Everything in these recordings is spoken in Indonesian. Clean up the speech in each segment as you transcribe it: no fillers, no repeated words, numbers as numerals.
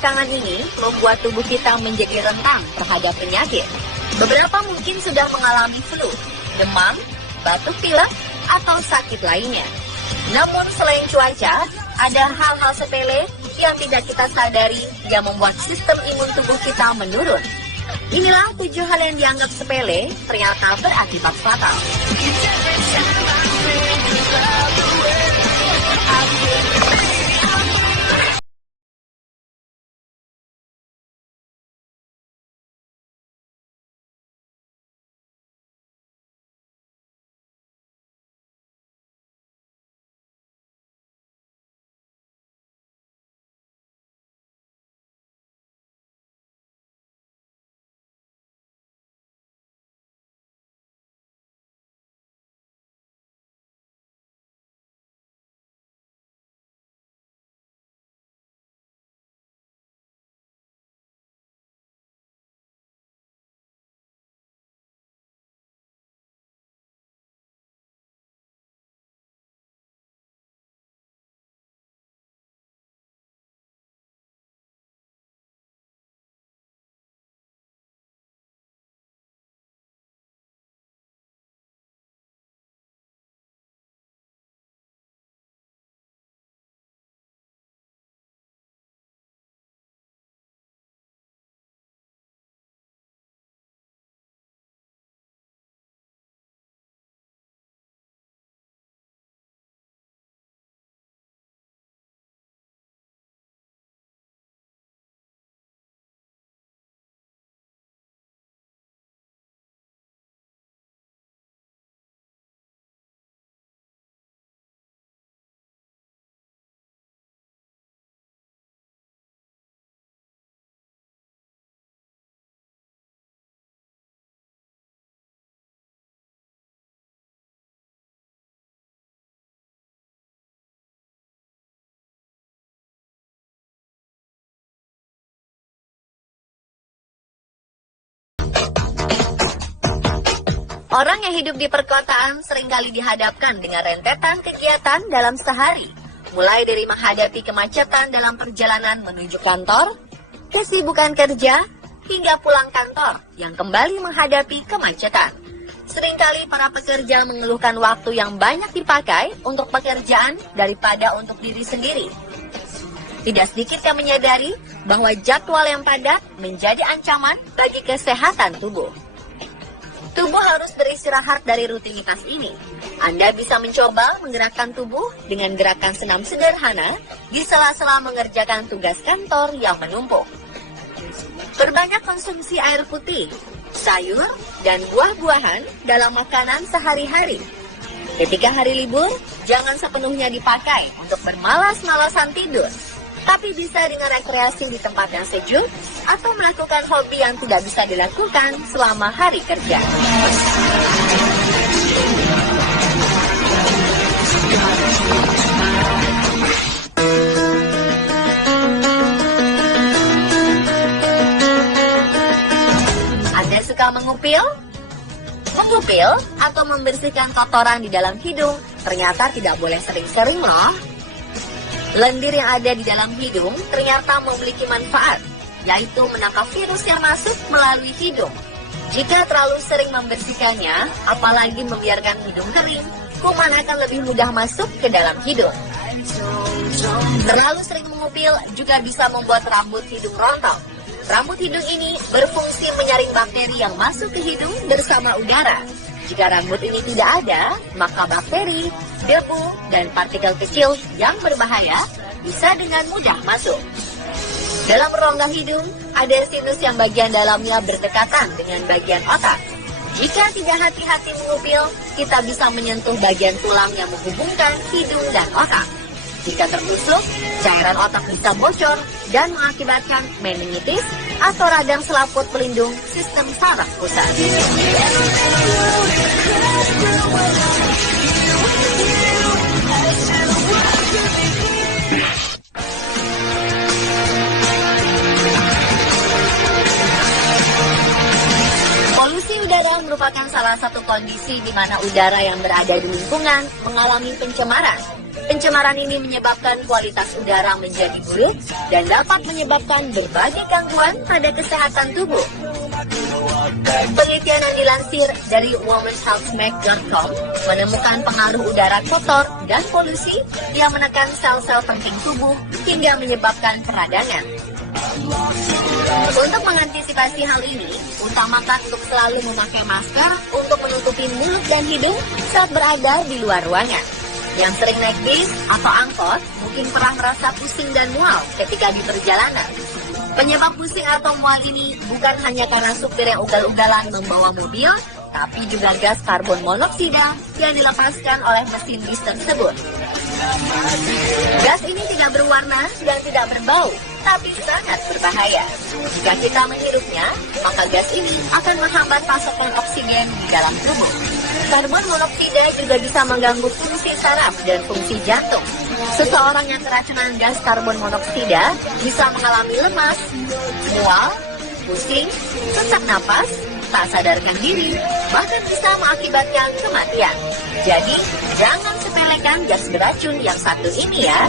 belakangan ini membuat tubuh kita menjadi rentan terhadap penyakit. Beberapa mungkin sudah mengalami flu, demam, batuk pilek, atau sakit lainnya. Namun selain cuaca, ada hal-hal sepele yang tidak kita sadari yang membuat sistem imun tubuh kita menurun. Inilah 7 hal yang dianggap sepele, ternyata berakibat fatal. Orang yang hidup di perkotaan seringkali dihadapkan dengan rentetan kegiatan dalam sehari, mulai dari menghadapi kemacetan dalam perjalanan menuju kantor, kesibukan kerja, hingga pulang kantor yang kembali menghadapi kemacetan. Seringkali para pekerja mengeluhkan waktu yang banyak dipakai untuk pekerjaan daripada untuk diri sendiri. Tidak sedikit yang menyadari bahwa jadwal yang padat menjadi ancaman bagi kesehatan tubuh. Tubuh harus beristirahat dari rutinitas ini. Anda bisa mencoba menggerakkan tubuh dengan gerakan senam sederhana di sela-sela mengerjakan tugas kantor yang menumpuk. Perbanyak konsumsi air putih, sayur, dan buah-buahan dalam makanan sehari-hari. Ketika hari libur, jangan sepenuhnya dipakai untuk bermalas-malasan tidur, tapi bisa dengan rekreasi di tempat yang sejuk atau melakukan hobi yang tidak bisa dilakukan selama hari kerja. Anda suka mengupil? Mengupil atau membersihkan kotoran di dalam hidung ternyata tidak boleh sering-sering loh. Lendir yang ada di dalam hidung ternyata memiliki manfaat, yaitu menangkap virus yang masuk melalui hidung. Jika terlalu sering membersihkannya, apalagi membiarkan hidung kering, kuman akan lebih mudah masuk ke dalam hidung. Terlalu sering mengupil juga bisa membuat rambut hidung rontok. Rambut hidung ini berfungsi menyaring bakteri yang masuk ke hidung bersama udara. Jika rambut ini tidak ada, maka bakteri, debu, dan partikel kecil yang berbahaya bisa dengan mudah masuk. Dalam rongga hidung, ada sinus yang bagian dalamnya berdekatan dengan bagian otak. Jika tidak hati-hati mengupil, kita bisa menyentuh bagian tulang yang menghubungkan hidung dan otak. Jika tertusuk, cairan otak bisa bocor dan mengakibatkan meningitis atau radang selaput pelindung sistem saraf pusat. Polusi udara merupakan salah satu kondisi di mana udara yang berada di lingkungan mengalami pencemaran. Pencemaran ini menyebabkan kualitas udara menjadi buruk dan dapat menyebabkan berbagai gangguan pada kesehatan tubuh. Penelitian yang dilansir dari womenshealthmag.com menemukan pengaruh udara kotor dan polusi yang menekan sel-sel penting tubuh hingga menyebabkan peradangan. Untuk mengantisipasi hal ini, utamakan untuk selalu memakai masker untuk menutupi mulut dan hidung saat berada di luar ruangan. Yang sering naik bis atau angkot mungkin pernah merasa pusing dan mual ketika di perjalanan. Penyebab pusing atau mual ini bukan hanya karena supir yang ugal-ugalan membawa mobil, tapi juga gas karbon monoksida yang dilepaskan oleh mesin bis tersebut. Gas ini tidak berwarna dan tidak berbau, tapi sangat berbahaya. Jika kita menghirupnya, maka gas ini akan menghambat pasokan oksigen di dalam tubuh. Karbon monoksida juga bisa mengganggu fungsi saraf dan fungsi jantung. Seseorang yang keracunan gas karbon monoksida bisa mengalami lemas, mual, pusing, sesak napas, tak sadarkan diri, bahkan bisa mengakibatkan kematian. Jadi, jangan sepelekan gas beracun yang satu ini ya.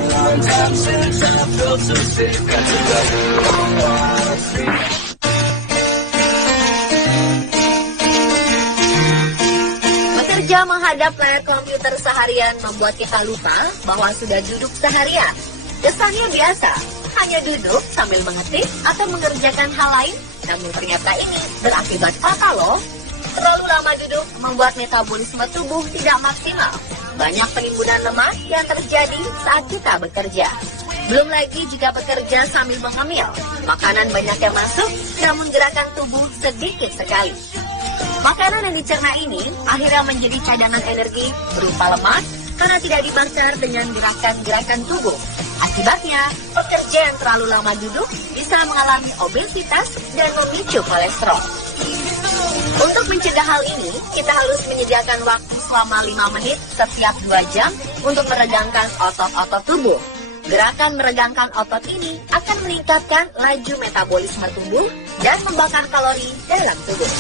Bekerja menghadap layar komputer seharian membuat kita lupa bahwa sudah duduk seharian. Kesannya biasa, hanya duduk sambil mengetik atau mengerjakan hal lain, namun ternyata ini berakibat fatal loh. Terlalu lama duduk membuat metabolisme tubuh tidak maksimal. Banyak penimbunan lemak yang terjadi saat kita bekerja. Belum lagi jika bekerja sambil mengemil, makanan banyak yang masuk, namun gerakan tubuh sedikit sekali. Makanan yang dicerna ini akhirnya menjadi cadangan energi berupa lemak karena tidak dibakar dengan gerakan-gerakan tubuh. Akibatnya, pekerja yang terlalu lama duduk bisa mengalami obesitas dan memicu kolesterol. Untuk mencegah hal ini, kita harus menyediakan waktu selama 5 menit setiap 2 jam untuk meregangkan otot-otot tubuh. Gerakan meregangkan otot ini akan meningkatkan laju metabolisme tubuh dan membakar kalori dalam tubuh.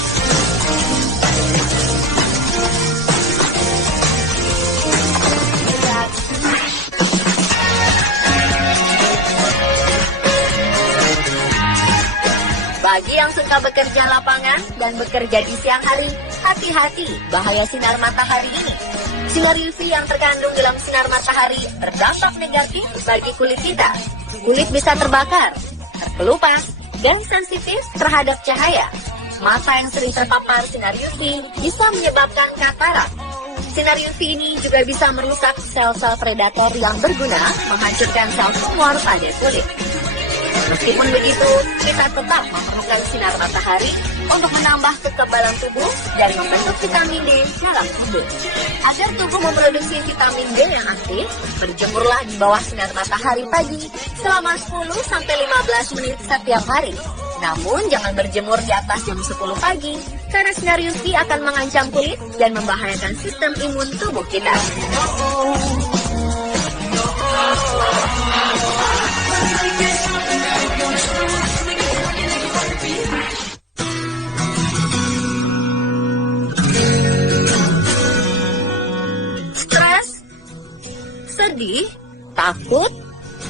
Bagi yang suka bekerja lapangan dan bekerja di siang hari, hati-hati bahaya sinar matahari ini. Sinar UV yang terkandung dalam sinar matahari berdampak negatif bagi kulit kita. Kulit bisa terbakar, terkelupas, dan sensitif terhadap cahaya. Mata yang sering terpapar sinar UV bisa menyebabkan katarak. Sinar UV ini juga bisa merusak sel-sel predator yang berguna, menghancurkan sel tumor pada kulit. Meskipun begitu, kita tetap memerlukan sinar matahari untuk menambah kekebalan tubuh dan membentuk vitamin D dalam tubuh. Agar tubuh memproduksi vitamin D yang aktif, berjemurlah di bawah sinar matahari pagi selama 10-15 menit setiap hari. Namun jangan berjemur di atas jam 10 pagi, karena sinar UV akan mengancam kulit dan membahayakan sistem imun tubuh kita. Stres, sedih, takut,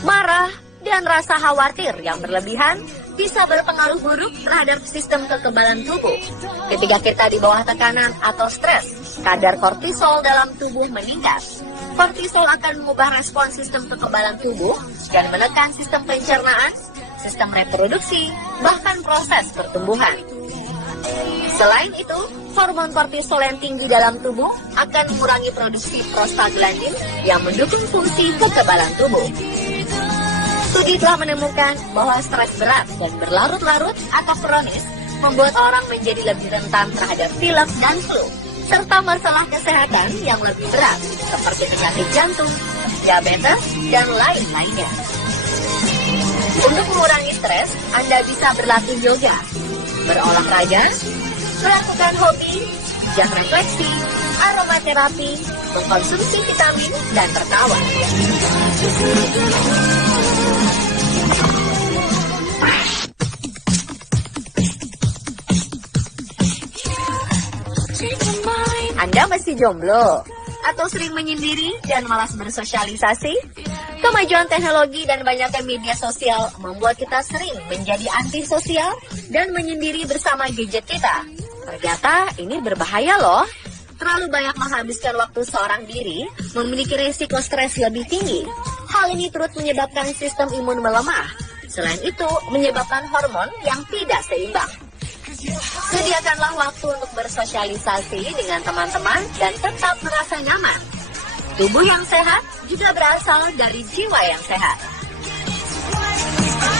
marah, dan rasa khawatir yang berlebihan bisa berpengaruh buruk terhadap sistem kekebalan tubuh. Ketika kita di bawah tekanan atau stres, kadar kortisol dalam tubuh meningkat. Kortisol akan mengubah respons sistem kekebalan tubuh dan menekan sistem pencernaan, sistem reproduksi, bahkan proses pertumbuhan. Selain itu, hormon kortisol yang tinggi dalam tubuh akan mengurangi produksi prostaglandin yang mendukung fungsi kekebalan tubuh. Studi telah menemukan bahwa stres berat dan berlarut-larut atau kronis membuat orang menjadi lebih rentan terhadap pilek dan flu, serta masalah kesehatan yang lebih berat seperti penyakit jantung, diabetes, dan lain-lainnya. Untuk mengurangi stres, Anda bisa berlatih yoga, berolahraga, melakukan hobi, jam refleksi, aromaterapi, mengkonsumsi vitamin, dan tertawa. Anda masih jomblo? atau sering menyendiri dan malas bersosialisasi? Kemajuan teknologi dan banyaknya media sosial membuat kita sering menjadi antisosial dan menyendiri bersama gadget kita. Ternyata ini berbahaya loh. Terlalu banyak menghabiskan waktu seorang diri memiliki risiko stres lebih tinggi. Hal ini turut menyebabkan sistem imun melemah. Selain itu, menyebabkan hormon yang tidak seimbang. Sediakanlah waktu untuk bersosialisasi dengan teman-teman dan tetap merasa nyaman. Tubuh yang sehat juga berasal dari jiwa yang sehat.